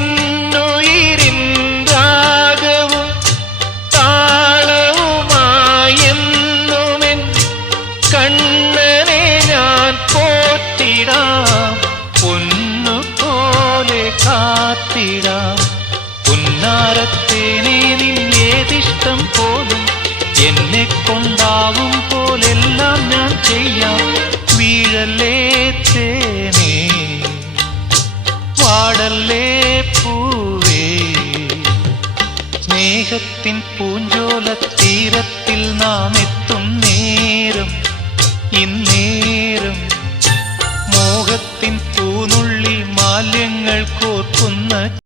എന്നുയിരിൻ രാഗവും താളവുമായെന്നുമെൻ കണ്ണനെ ഞാൻ പോറ്റിടാം, പൊന്നുപോലെ കാത്തിടാം. പുന്നാരത്തേനെ നിന്നേതിഷ്ടം പോലും എന്നെ കൊണ്ടാവും പോലെല്ലാം ഞാൻ ചെയ്യാം. വീഴല്ലേ തേനേ, വാടല്ലേ പൂവേ, സ്നേഹത്തിൻ പൂഞ്ചോല തീരത്തിൽ നാം എത്തും നേരം ഇന്നേരം. മോഹത്തിൻ പൂനുള്ളി മാലിന്യങ്ങൾ